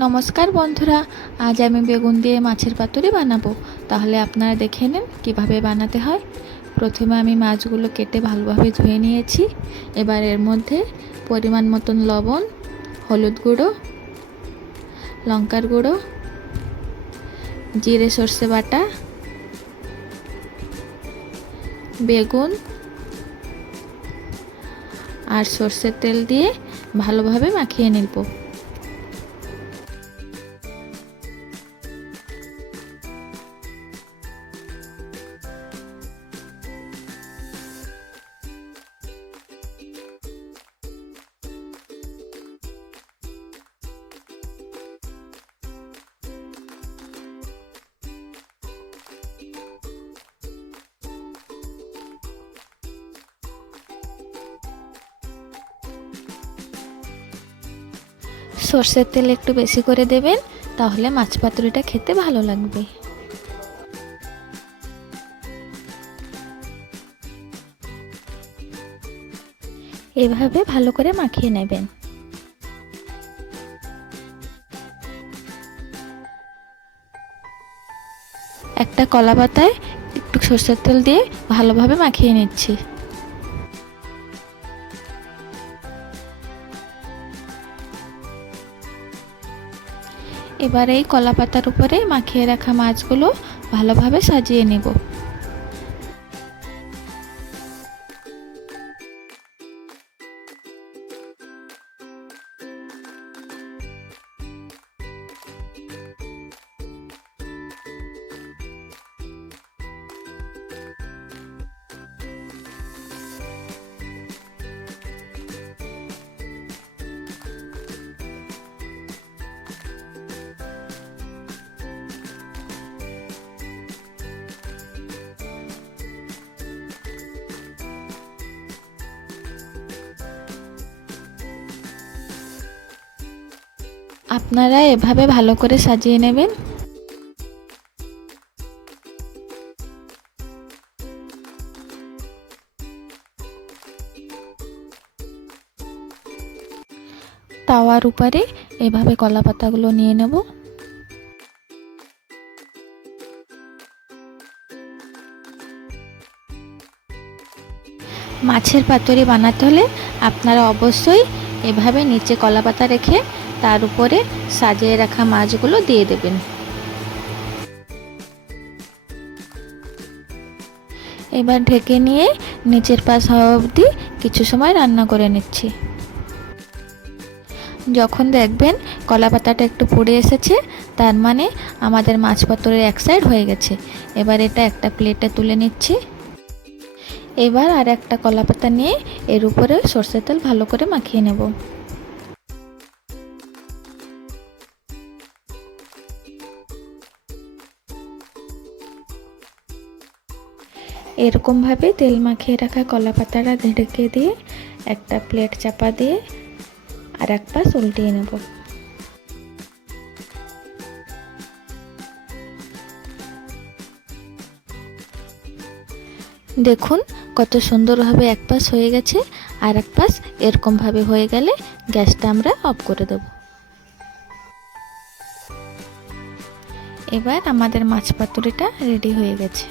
নমস্কার বন্ধুরা, আজ আমি বেগুন দিয়ে মাছের পাতুরি বানাবো। তাহলে আপনারা দেখে নিন কিভাবে বানাতে হয়। প্রথমে আমি মাছগুলো কেটে ভালোভাবে ধুয়ে নিয়েছি। এবার এর মধ্যে পরিমাণ মতন লবণ, হলুদ গুঁড়ো, লঙ্কার গুঁড়ো, জিরে সর্ষে বাটা, বেগুন আর সর্ষের তেল দিয়ে ভালোভাবে মাখিয়ে নেব। সর্ষের তেল একটু বেশি করে দেবেন, তাহলে মাছ পাতুরিটা খেতে ভালো লাগবে। এভাবে ভালো করে মাখিয়ে নেবেন। একটা কলা পাতায় একটু সর্ষের তেল দিয়ে ভালোভাবে মাখিয়ে নিচ্ছি। এবার এই কলা পাতার উপরে মাখিয়ে রাখা মাছগুলো ভালোভাবে সাজিয়ে নেব। আপনারা এভাবে ভালো করে সাজিয়ে নেবেন। তাওয়ার উপরে এভাবে কলা পাতাগুলো নিয়ে নেব। মাছের পাতুরি বানাতে হলে আপনারা অবশ্যই এভাবে নিচে কলা পাতা রেখে তার উপরে সাজিয়ে রাখা মাছগুলো দিয়ে দেবেন। এবার ঢেকে নিয়ে নিচের পাশ হওয়া অবধি কিছু সময় রান্না করে নিচ্ছি। যখন দেখবেন কলা পাতাটা একটু পুড়ে এসেছে, তার মানে আমাদের মাছ পাতুরির এক সাইড হয়ে গেছে। এবার এটা একটা প্লেটে তুলে নিচ্ছি। এবার আর একটা কলা পাতা নিয়ে এর উপরে সর্ষের তেল ভালো করে মাখিয়ে নেব। এরকমভাবে তেল মাখিয়ে রাখা কলা পাতাটা ঢেকে দিয়ে একটা প্লেট চাপা দিয়ে আর এক পাশ উল্টিয়ে নেব। দেখুন কত সুন্দরভাবে এক পাশ হয়ে গেছে, আর এক পাশ এরকমভাবে হয়ে গেলে গ্যাসটা আমরা অফ করে দেব। এবার আমাদের মাছ পাতুরিটা রেডি হয়ে গেছে।